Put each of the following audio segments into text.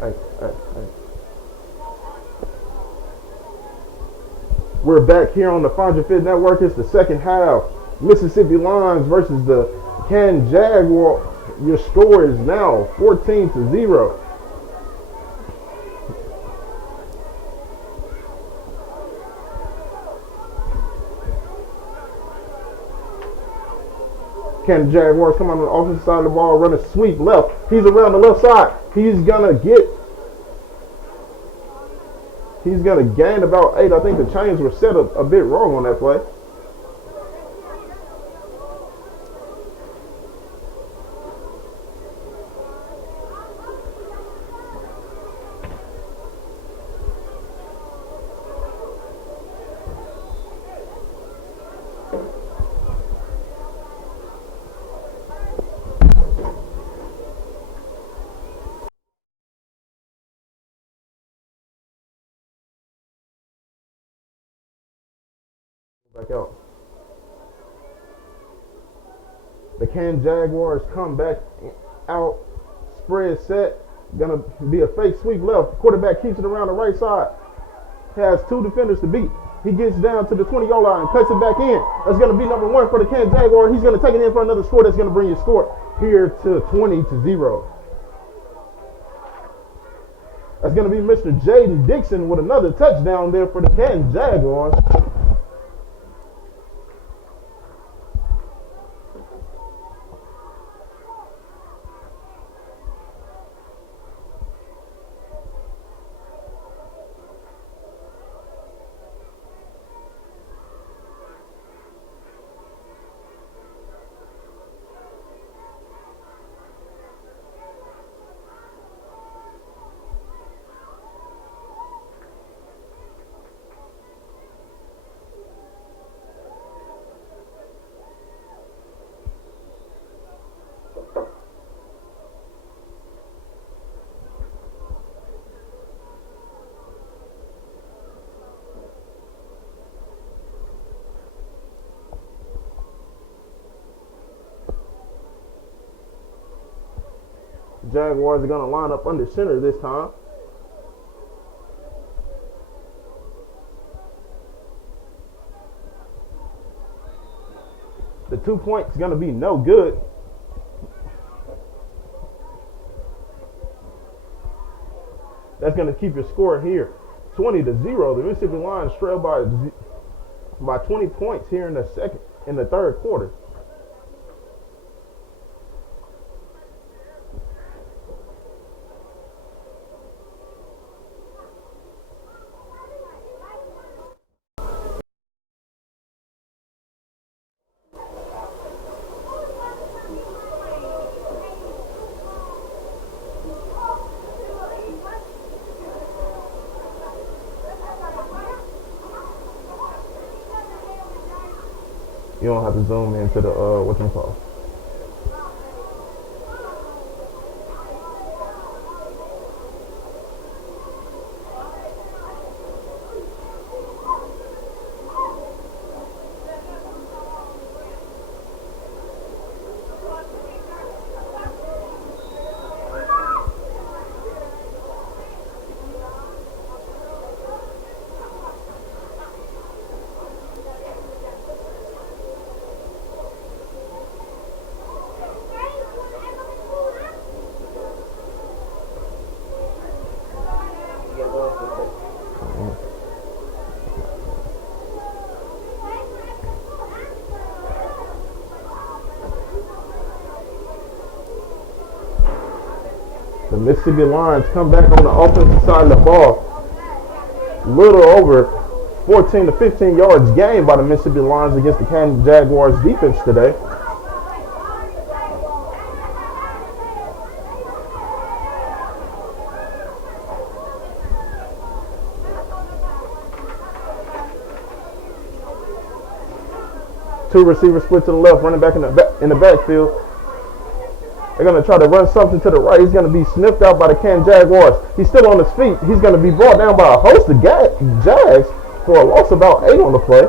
Hey. We're back here on the Fonja Fit Network. It's the second half. Mississippi Lions versus the Canton Jaguars. Your score is now 14-0. Canton Jaguars come on the offensive side of the ball, run a sweep left. He's around the left side. He's gonna gain about 8. I think the chains were set a bit wrong on that play. Back out. The Canton Jaguars come back out. Spread set. Gonna be a fake sweep left. Quarterback keeps it around the right side. Has 2 defenders to beat. He gets down to the 20-yard line, cuts it back in. That's going to be number 1 for the Canton Jaguars. He's going to take it in for another score. That's going to bring your score here to 20-0. That's going to be Mr. Jaden Dixon with another touchdown there for the Canton Jaguars. Jaguars are going to line up under center this time. The 2 points going to be no good. That's going to keep your score here 20-0. The Mississippi Lions trail by 20 points here in the third quarter. You don't have to zoom into the whatchamacallit. The Mississippi Lions come back on the offensive side of the ball. Little over 14 to 15 yards gained by the Mississippi Lions against the Canton Jaguars defense today. Two receivers split to the left, running back in the backfield. They're going to try to run something to the right. He's going to be sniffed out by the Canton Jaguars. He's still on his feet. He's going to be brought down by a host of Jags for a loss of about 8 on the play.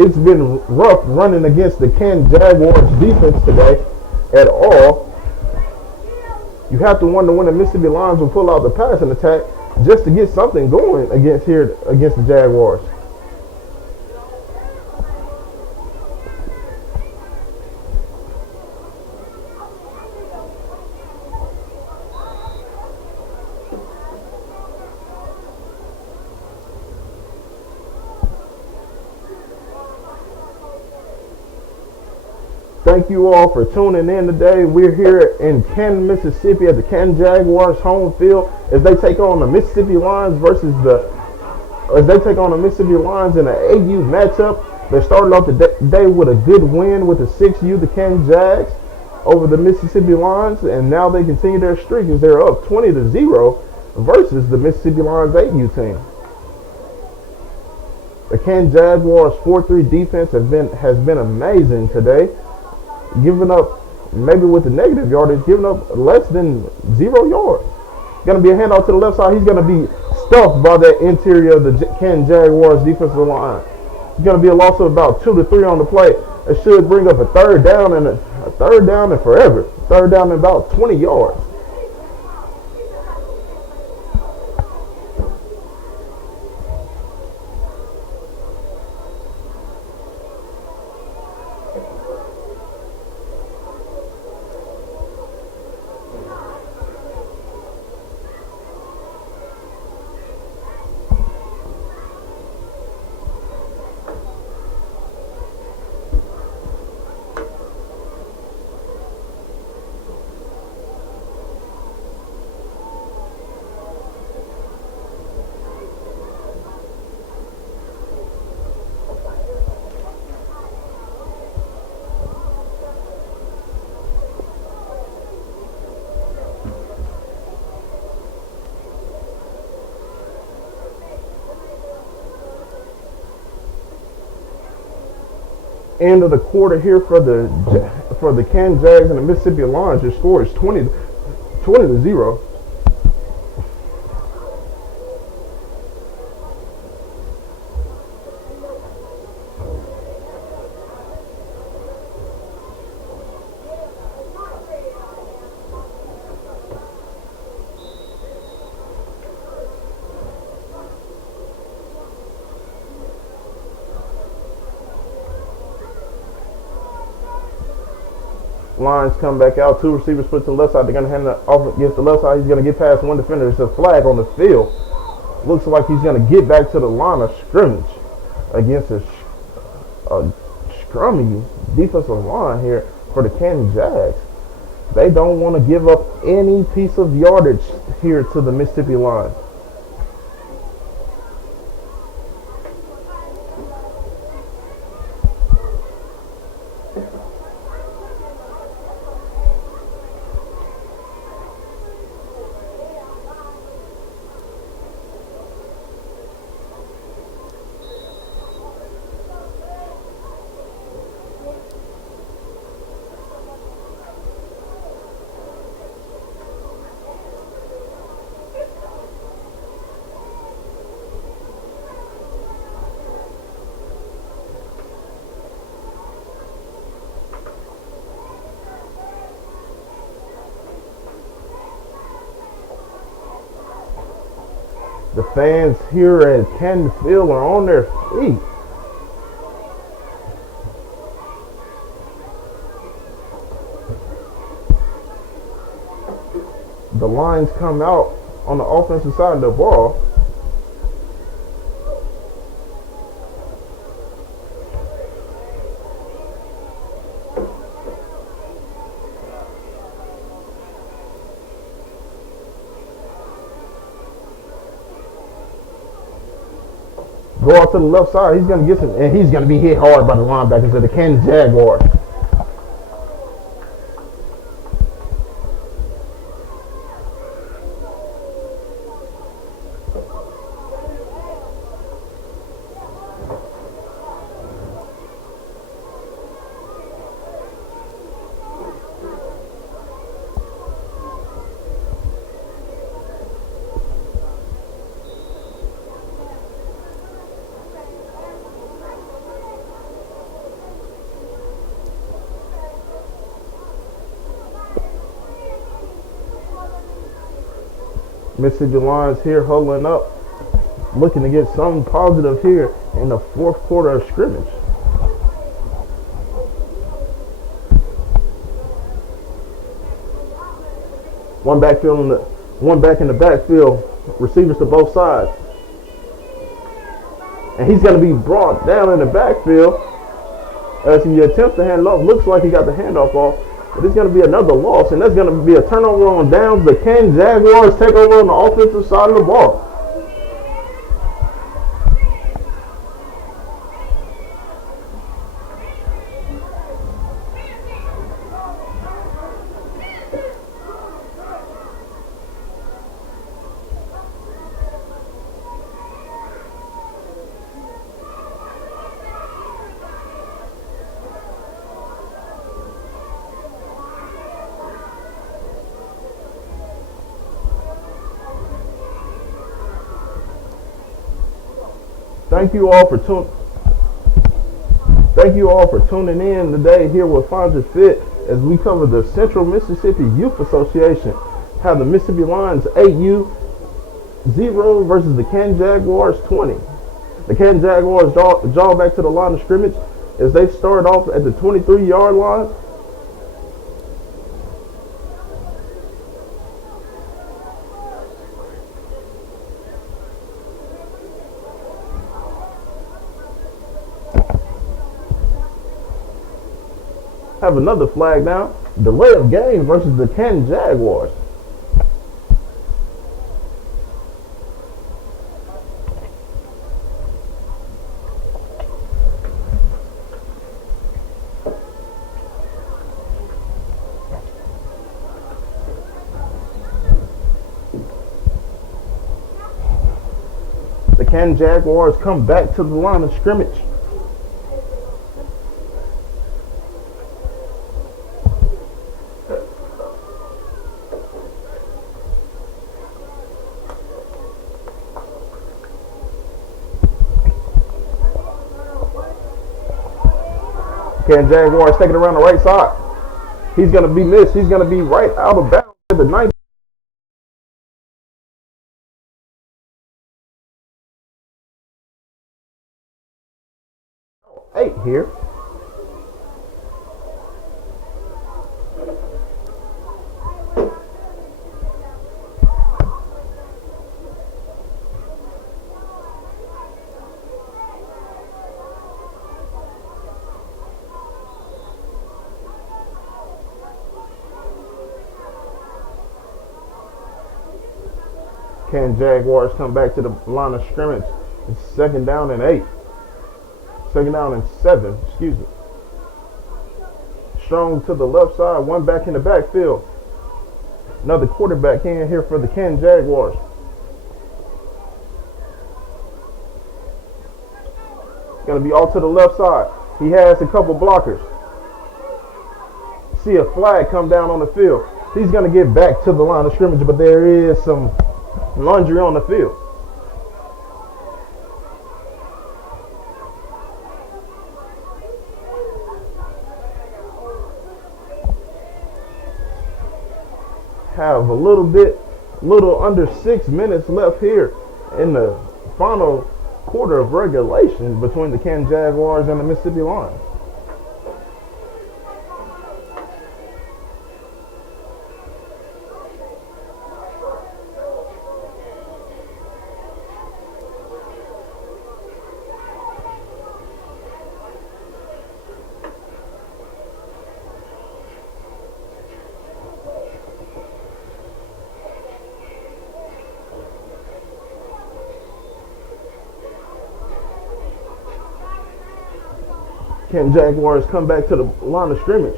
it's been rough running against the Ken Jaguars defense today at all. You have to wonder when the Mississippi Lions will pull out the passing attack just to get something going against the Jaguars. Thank you all for tuning in today. We're here in Canton, Mississippi at the Canton Jaguars home field as they take on the Mississippi Lions in an 8U matchup. They started off the day with a good win with the 6U, the Canton Jags, over the Mississippi Lions, and now they continue their streak as they're up 20-0 versus the Mississippi Lions 8U team. The Canton Jaguars 4-3 defense has been amazing today. Giving up, maybe with the negative yardage, giving up less than 0 yards. Going to be a handoff to the left side. He's going to be stuffed by that interior of the Canton Jaguars defensive line. It's going to be a loss of about 2 to 3 on the play. It should bring up a third down and forever. Third down and about 20 yards. End of the quarter here for the Canton Jags and the Mississippi Lions. Your score is 20-0. Lions come back out. 2 receivers put to the left side. They're going to hand it off against the left side. He's going to get past one defender. It's a flag on the field. Looks like he's going to get back to the line of scrimmage against a scrummy defensive line here for the Canton Jags. They don't want to give up any piece of yardage here to the Mississippi Lions. The fans here at Canton Field are on their feet. The Lions come out on the offensive side of the ball. Go out to the left side. He's going to get some, and he's going to be hit hard by the linebackers of the Canton Jaguars. Mississippi Lions here huddling up, looking to get something positive here in the fourth quarter of scrimmage. One back in the backfield, receivers to both sides. And he's going to be brought down in the backfield as he attempts to hand it off. Looks like he got the handoff off, but it's going to be another loss, and that's going to be a turnover on downs. The Canton Jaguars take over on the offensive side of the ball. Thank you all for tuning in today here with Fonzie Fit as we cover the Central Mississippi Youth Association. Have the Mississippi Lions 8U 0 versus the Canton Jaguars 20. The Canton Jaguars jaw back to the line of scrimmage as they start off at the 23-yard line. Have another flag down. Delay of game versus the Canton Jaguars. The Canton Jaguars come back to the line of scrimmage. Canton Jaguars taking around the right side. He's going to be missed. He's going to be right out of bounds at the 9th. Eight here. Canton Jaguars come back to the line of scrimmage. It's 2nd down and 8. 2nd down and 7, excuse me. Strong to the left side, one back in the backfield. Another quarterback in here for the Canton Jaguars. Going to be all to the left side. He has a couple blockers. See a flag come down on the field. He's going to get back to the line of scrimmage, but there is some laundry on the field. Have a little under 6 minutes left here in the final quarter of regulation between the Canton Jaguars and the Mississippi Lions. Canton Jaguars come back to the line of scrimmage.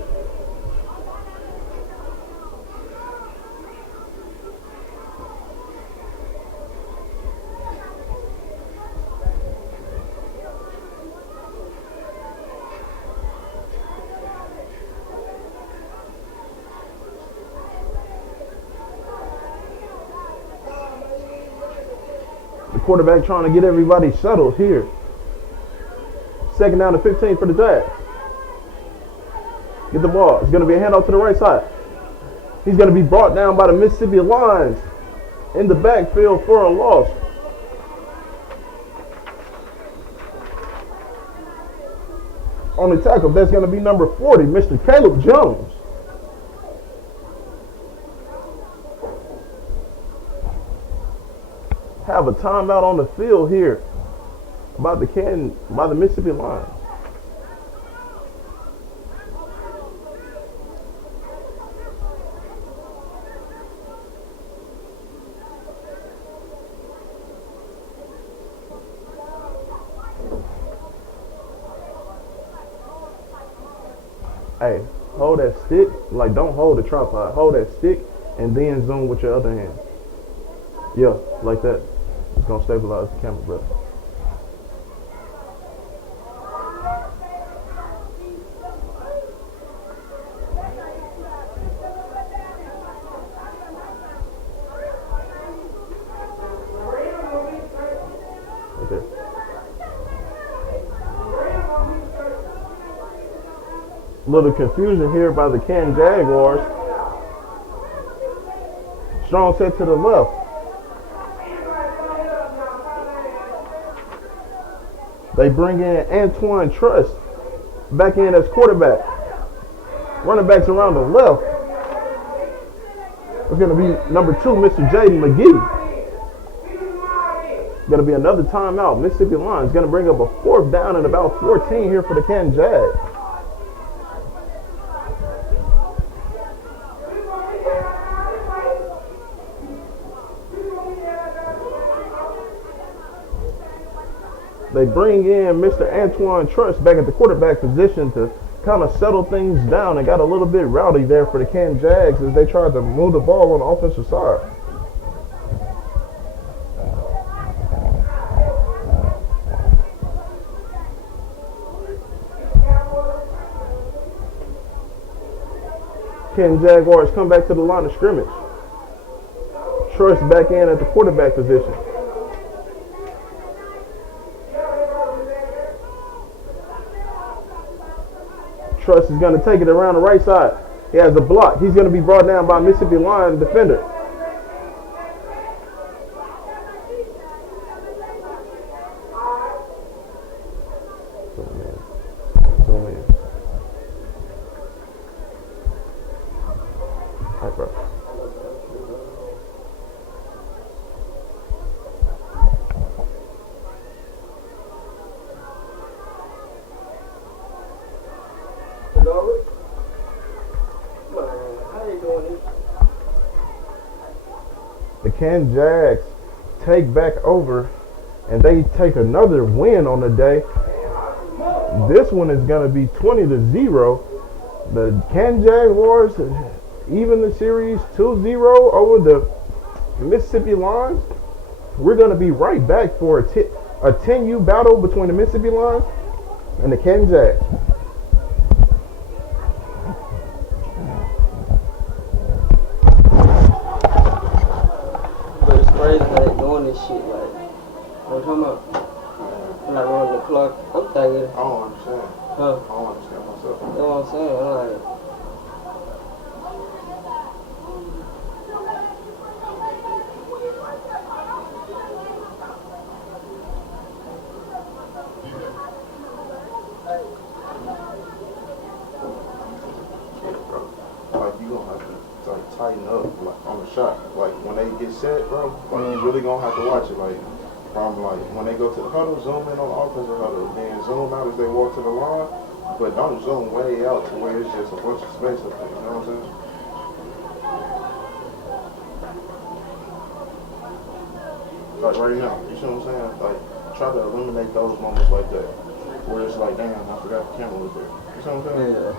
The quarterback trying to get everybody settled here. 2nd down and 15 for the Jags. Get the ball. It's going to be a handoff to the right side. He's going to be brought down by the Mississippi Lions. in the backfield for a loss. On the tackle, that's going to be number 40, Mr. Caleb Jones. Have a timeout on the field here by the Mississippi Lions. Hey, hold that stick. Like, don't hold the tripod. Hold that stick and then zoom with your other hand. Yeah, like that. It's going to stabilize the camera, brother. Okay. Little confusion here by the Canton Jaguars. Strong set to the left. They bring in Antoine Trust back in as quarterback. Running backs around the left. It's going to be number 2, Mr. Jaden McGee. Going to be another timeout. Mississippi Lions going to bring up a 4th down and about 14 here for the Canton Jags. They bring in Mr. Antoine Trust back at the quarterback position to kind of settle things down, and got a little bit rowdy there for the Canton Jags as they tried to move the ball on the offensive side. Canton Jaguars come back to the line of scrimmage. Trust back in at the quarterback position. Trust is going to take it around the right side. He has a block. He's going to be brought down by a Mississippi Lions defender. Zoom in. All right, bro. The Canton Jags take back over, and they take another win on the day. This one is going to be 20-0. The Canton Jaguars even the series 2-0 over the Mississippi Lions. We're going to be right back for a 10U battle between the Mississippi Lions and the Canton Jags. Shit, like, I'm talking about, like, running the clock, I'm thinking. I don't understand. Huh? I don't understand myself. You know what I'm saying? I'm like, Like, you gonna have to like tighten up like on the shot. Like when they get set, bro, like you really gonna have to watch it. Like from like when they go to the huddle, zoom in on the offensive huddle, then zoom out as they walk to the line, but don't zoom way out to where it's just a bunch of space up there. You know what I'm saying? Like right now, you see what I'm saying? Like try to eliminate those moments like that, where it's like, damn, I forgot the camera was there. You see what I'm saying? yeah.